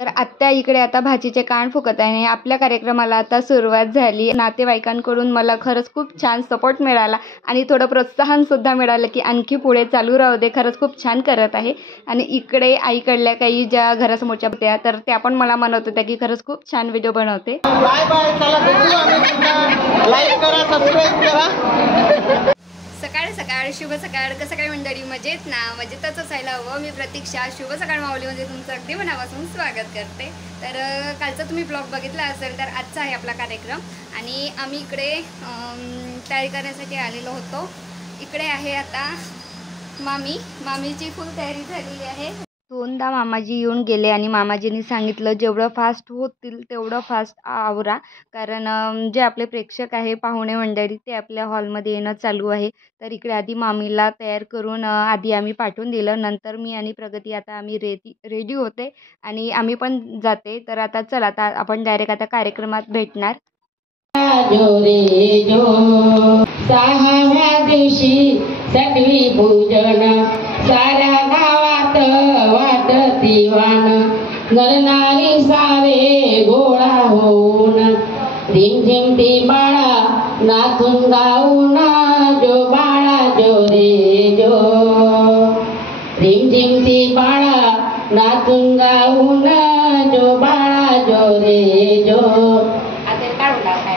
तर आत्या इकडे आता भाजीचे कान फुकत आहे. आपल्या कार्यक्रमाला आता सुरुवात झाली. नातेवाईकांकडून मला खरंच खूप छान सपोर्ट मिळाला आणि थोडं प्रोत्साहनसुद्धा मिळालं की आणखी पुढे चालू राहू दे, खरंच खूप छान करत आहे. आणि इकडे आईकडल्या काही ज्या घरासमोरच्या होत्या तर त्या पण मला म्हणत होत्या की खरंच खूप छान व्हिडिओ बनवते. बाय बाय, चला भेटू आम्ही. लाईक करा, सबस्क्राईब करा. सकाळ सकाळ, शुभ सकाळ. कसं काय मंडळी, मजेत ना? मजेतच असायला हवं. मी प्रतीक्षा शुभ सकाळ माऊलीमध्ये तुमचं अगदी मनापासून स्वागत करते. तर कालचा तुम्ही ब्लॉग बघितला असेल तर आजचा आहे आपला कार्यक्रम आणि आम्ही इकडे तयारी करण्यासाठी आलेलो होतो. इकडे आहे आता मामीची फुल तयारी झालेली आहे. दोनदा मामाजी येऊन गेले आणि मामाजींनी सांगितलं जेवढं फास्ट होतील तेवढं फास्ट आवरा, कारण जे आपले प्रेक्षक आहे, पाहुणे मंडळी, ते आपल्या हॉलमध्ये येणं चालू आहे. तर इकडे आधी मामीला तयार करून आधी आम्ही पाठवून दिलं. नंतर मी आणि प्रगती आता आम्ही रेडी होते आणि आम्ही पण जाते. तर आता चला, आता आपण डायरेक्ट आता कार्यक्रमात भेटणार. सहाव्या दिवशी सटवी पूजन साऱ्या गावात वाटती वाण, नरनारी सारे गोळा होऊन रिमझिम ती बाळा नाचून गाऊन, जो बाळा जो रे जो. रिमझिम ती बाळा नाचून गाऊन, जो बाळा जो रे जो. आता काढून टाकाय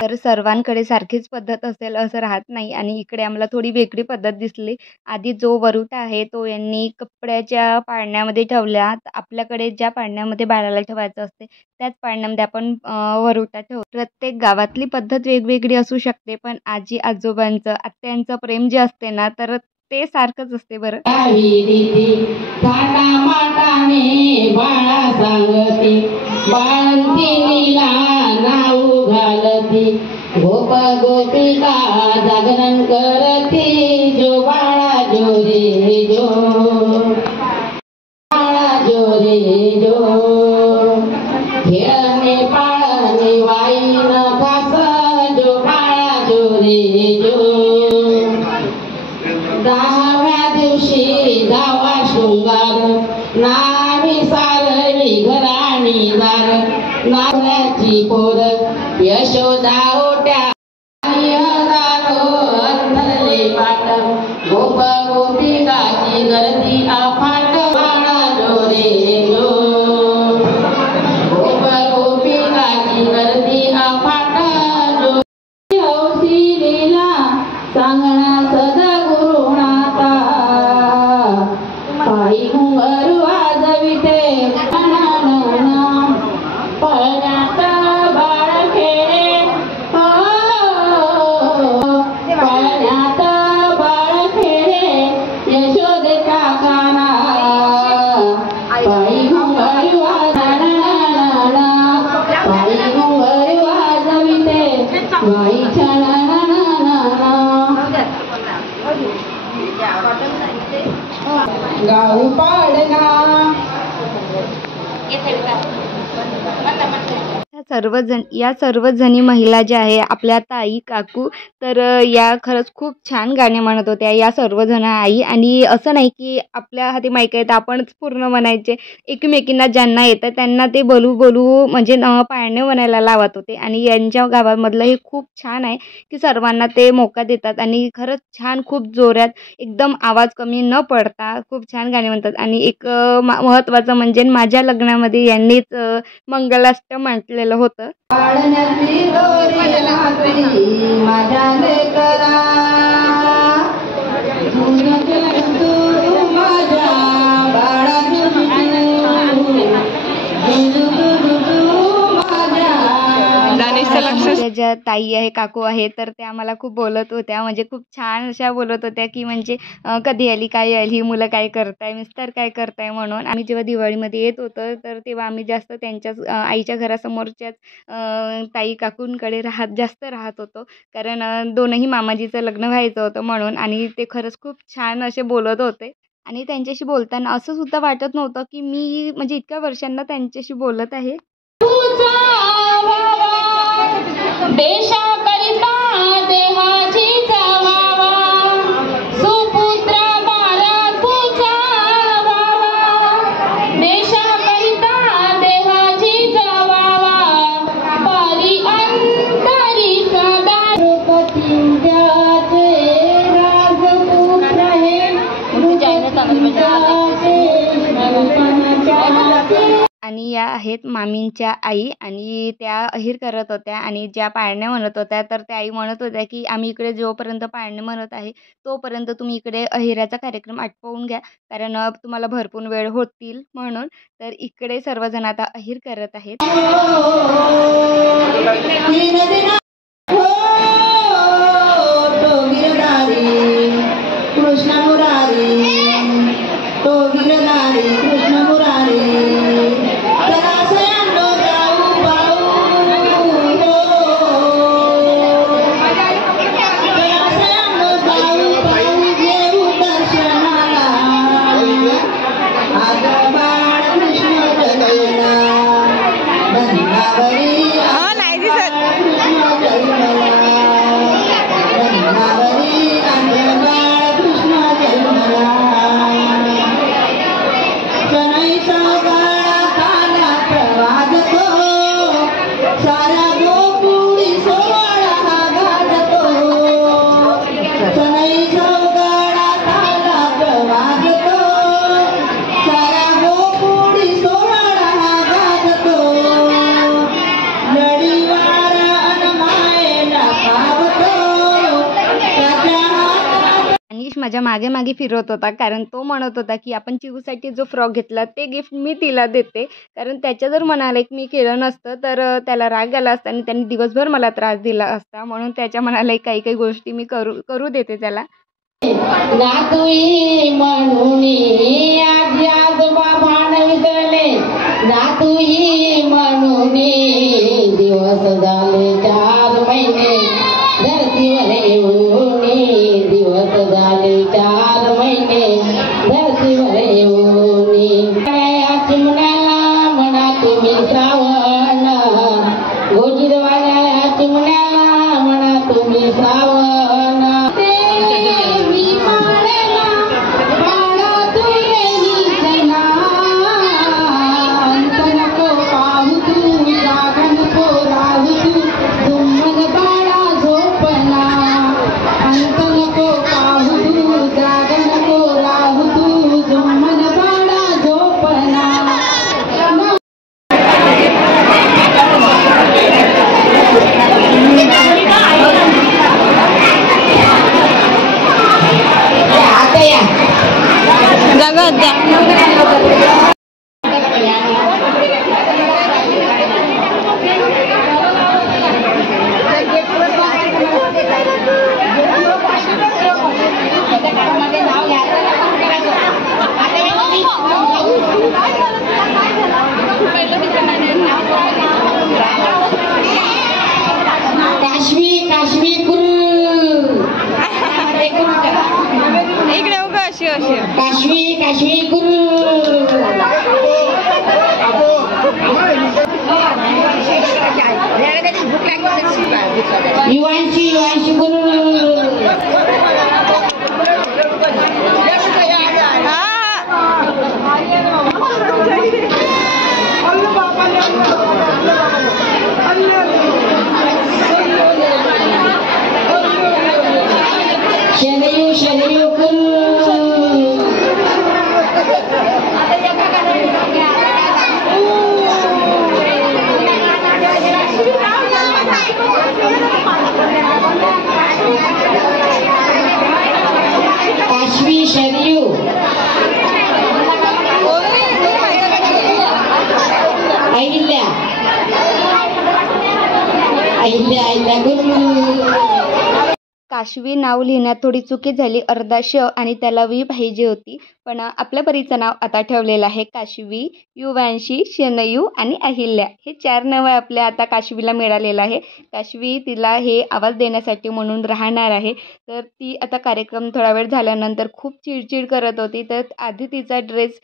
तर सर्वांकडे सारखीच पद्धत असेल असं राहत नाही आणि इकडे आम्हाला थोडी वेगळी पद्धत दिसली. आधी जो वरुटा आहे तो यांनी कपड्याच्या पाळण्यामध्ये ठेवला. आपल्याकडे ज्या पाळण्यामध्ये बाळाला ठेवायचं असते त्याच पाळण्यामध्ये आपण वरुटा ठेवतो. प्रत्येक गावातली पद्धत वेगवेगळी असू शकते, पण आजी आजोबांचं, आत्यांचं प्रेम जे असते ना, तर ते सारखंच असते. बरं, बाळा सांगती बाळंतीला नाव घालती, गोप गोपिका जागरण करती, जो बाळा जो रे जो. बाळा जो रे जो. खेळणे पाळणे वाईन खास, जो बाळा जो रे जो. दहाव्या दिवशी धावा शृंगार, नावी सारवी घराणी दार, नावल्याची पोर यशोदा ओट्या अंधरले पाट, गोप गोपिकाची गर्दी अफाट, बाळा जो रे जो. गोप गोपिकाची गर्दी अफाट, जो. हौसी लीला सांगणा सद्गुरुनाथा, पायी घुंगरू वाजविते पळण्यात बाळ खेळे, पळण्यात बाळ खेळे यशोदेचा काना, पायी घुंगरू पायी घुंगरू वाजविते माईच्या गाऊ पाडना. या सर्वजणी महिला ज्या आहे आपल्या ताई काकू, तर या खरंच खूप छान गाणे म्हणत होत्या या सर्वजण आई. आणि असं नाही की आपल्या हाती माईक आहे तर आपणच पूर्ण म्हणायचे, एकमेकींना ज्यांना येतं त्यांना ते बोलू म्हणजे पाळणे म्हणायला लावत होते. आणि यांच्या गावामधलं हे खूप छान आहे की सर्वांना ते मोका देतात आणि खरंच छान, खूप जोरात, एकदम आवाज कमी न पडता खूप छान गाणे म्हणतात. आणि एक महत्त्वाचं म्हणजे माझ्या लग्नामध्ये यांनीच मंगलाष्टक म्हटलेलं होतं. माझ्या लेकरा ज्या ताई आहे, काकू आहे, तर त्या मला खूप बोलत होत्या, म्हणजे खूप छान अशा बोलत होत्या की म्हणजे कधी आली, काय आली, ही मुलं काय करताय, मिस्टर काय करताय म्हणून. आम्ही जेव्हा दिवाळीमध्ये येत होतो तर तेव्हा आम्ही जास्त त्यांच्याच आईच्या घरासमोरच्याच ताई काकूंकडे जास्त राहत होतो, कारण दोनही मामाजीचं लग्न व्हायचं होतं म्हणून. आणि ते खरंच खूप छान असे बोलत होते आणि त्यांच्याशी बोलताना असं सुद्धा वाटत नव्हतं की मी म्हणजे इतक्या वर्षांना त्यांच्याशी बोलत आहे. देशाकरिता देहाची जावावा, आणि या आहेत मामींच्या आई आणि त्या अहिर करत होत्या आणि ज्या पाळण्या म्हणत होत्या तर त्या आई म्हणत होत्या की आम्ही इकडे जोपर्यंत पाळणे म्हणत आहे तोपर्यंत तुम्ही इकडे अहिराचा कार्यक्रम आटोपून घ्या, कारण तुम्हाला भरपूर वेळ होतील म्हणून. तर इकडे सर्वजण आता अहिर करत आहेत. कृष्ण मुरारी तो गिरधारी कृष्ण मुरारी सयानो जाऊ पाऊ सयानो जाऊ पाऊ देऊ दर्शनाला आज बाळ कृष्ण जन्मला धन्यावरी नाही दिसत कृष्ण जन्मला धन्यावरी आज बाळ कृष्ण जन्मला सनई सौगाळा काला प्रवादतो सारा गोकुळी सोहळा हा गाजतो सनई सौगाळा काला प्रवादतो सारा गोकुळी सोहळा हा गाजतो लढीवार अनमायेला पावतो त्याच्या हातात. अनिश माझ्या मागे मागे फिरत होता, कारण तो म्हणत होता की आपण चिवूसाठी जो फ्रॉक घेतला ते गिफ्ट मी तिला देते, कारण त्याच्या जर मनाला मी केलं नसतं तर त्याला राग आला असता आणि त्यांनी दिवसभर मला त्रास दिला असता, म्हणून त्याच्या मनाला काही काही गोष्टी मी करू देते त्याला. नातुई म्हणून आजी आजोबा भान विसरले नातुई म्हणून दिवस झाले 4 महिने धरतीवर येऊन दिवस झाले 4 महिने धरतीवर येऊन चिमण्याला म्हणा तुम्ही श्रावण गोजीरवाल्या चिमण्याला म्हणा तुम्ही श्रावण काशवी गुरु युवांशी गुरु शरयू गुरु काशवी शरयू अहिल्या गुरु. काशवी नाव लिहिण्यात थोडी चुकी झाली, अर्धा श आणि त्याला वी पाहिजे होती, पण आपल्या परीचं नाव आता ठेवलेलं आहे काशवी, युवांशी, शनयू आणि अहिल्या. हे 4 नावं आपल्या आता काशवीला मिळालेलं आहे. काशवी तिला हे आवाज देण्यासाठी म्हणून राहणार आहे. तर ती आता कार्यक्रम थोडा वेळ झाल्यानंतर खूप चिडचिड करत होती, तर आधी तिचा ड्रेस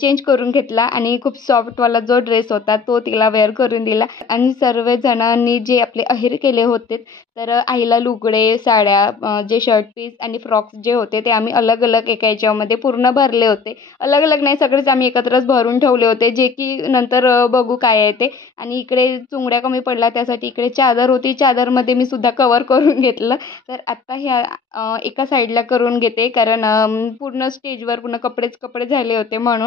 चेंज करून घेतला आणि खूप सॉफ्टवाला जो ड्रेस होता तो तिला वेअर करून दिला. आणि सर्वजणांनी जे आपले अहिर केले होते तर आईला लुगडे, साड्या, जे शर्ट पीस आणि फ्रॉक्स जे होते ते आम्ही अलग अलग एका याच्यामध्ये पूर्ण भरले होते. अलग अलग नाही, सगळेच आम्ही एकत्रच भरून ठेवले होते, जे की नंतर बघू काय आहे ते. आणि इकडे चुंगड्या कमी पडला त्यासाठी इकडे चादर होती, चादरमध्ये मी सुद्धा कवर करून घेतलं. तर आत्ता ह्या एका साईडला करून घेते, कारण पूर्ण स्टेजवर पूर्ण कपडेच कपडे झाले होते म्हणून.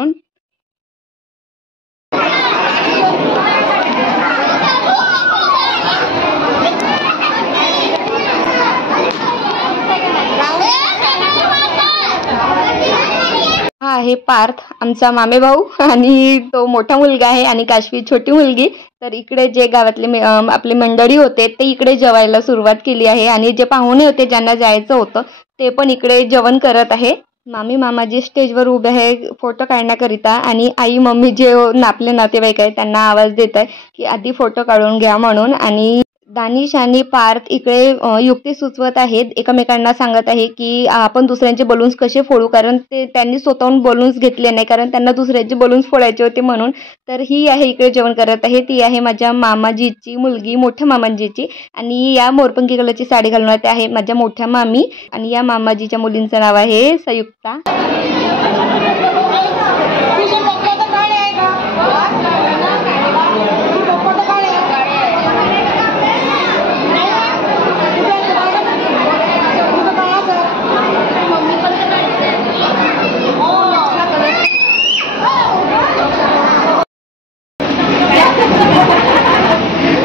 आहे पार्थ आमचा मामे भाऊ आणि तो मोठा मुलगा आहे आणि काशवी छोटी मुलगी. तर इकडे जे गावातले आपली मंडळी होते ते इकडे जेवायला सुरुवात केली आहे आणि जे पाहुणे होते ज्यांना जायचं होतं ते पण इकडे जेवण करत आहे. मामी मामाजी स्टेजवर उभे आहे फोटो काढण्याकरिता आणि आई मम्मी जे आपले नातेवाईक आहे त्यांना आवाज देत आहे की आधी फोटो काढून घ्या म्हणून. आणि दानिश आणि पार्थ इकडे युक्ती सुचवत आहेत, एकमेकांना सांगत आहे की आपण दुसऱ्यांचे बलून्स कसे फोडू, कारण त्यांनी स्वतःहून बलून्स घेतले नाही कारण त्यांना दुसऱ्यांचे बलून्स फोडायचे होते म्हणून. तर ही आहे इकडे जेवण करत आहे, ती आहे माझ्या मामाजीची मुलगी, मोठ्या मामाजीची. आणि या मोरपंखी कलरची साडी घालून ते आहे माझ्या मोठ्या मामी आणि या मामाजीच्या मुलींचं नाव आहे संयुक्ता.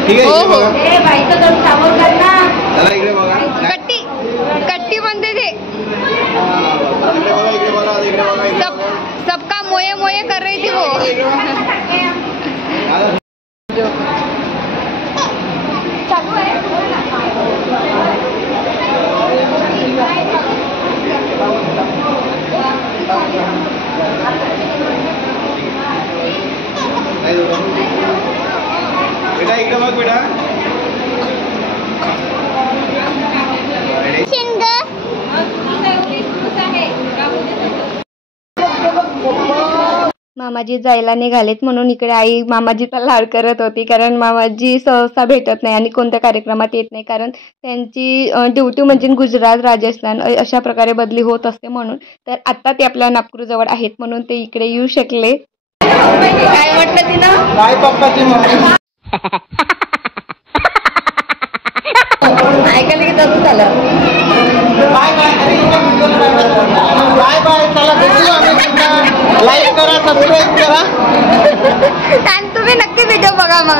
ठीक आहे, इकडे बघा. चला इकडे बघा. कट्टी कट्टी म्हणते ते. इकडे बघा, इकडे बघा, इकडे बघा, इकडे सब बघा. सबका मोये मोये कर रही थी वो. चालू आहे. बेटा इकडे बघ बेटा. मामाजी जायला निघालेत म्हणून इकडे आई मामाजीचा लाड करत होती, कारण मामाजी सहसा भेटत नाही आणि कोणत्या कार्यक्रमात येत नाही कारण त्यांची ड्युटी म्हणजे गुजरात राजस्थान अशा प्रकारे बदली होत असते म्हणून. तर आत्ता ते आपल्या नागपूरजवळ आहेत म्हणून ते इकडे येऊ शकले. काय म्हटलं तिनं? काय पप्पाची मम्मी ऐकायला की तसं झालं. Bye bye. चला भेटू आम्ही पुन्हा. लाईक करा, सबस्क्राईब करा आणि तुम्ही नक्की व्हिडिओ बघा मग.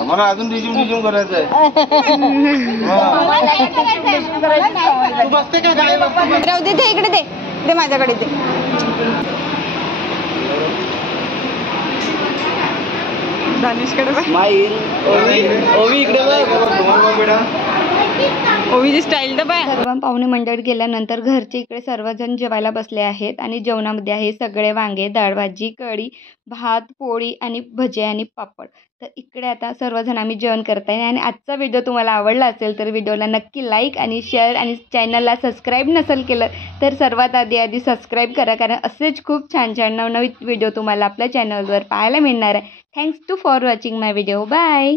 आम्हाला अजून रिझ्यूम करायचं आहे. तू बसते का काय? राहू दे, ते इकडे दे माझ्याकडे दे. दानिशकडे ओवी इकडे बघ बेटा. ओवीची स्टाईल तर पाय. सर्व पाहुणे मंडळ गेल्यानंतर घरचे इकडे सर्वजण जेवायला बसले आहेत आणि जेवणामध्ये आहे सगळे वांगे, डाळ भाजी, कढी, भात, पोळी आणि भजे आणि पापड. तर इकडे आता सर्वजण आम्ही जेवण करत आहे आणि आजचा व्हिडिओ तुम्हाला आवडला असेल तर व्हिडिओला नक्की लाईक आणि शेअर आणि चॅनलला सबस्क्राईब नसेल केलं तर सर्वात आधी सबस्क्राईब करा, कारण असेच खूप छान छान नवनवीन व्हिडिओ तुम्हाला आपल्या चॅनलवर पाहायला मिळणार आहे. Thanks to for watching my video. Bye.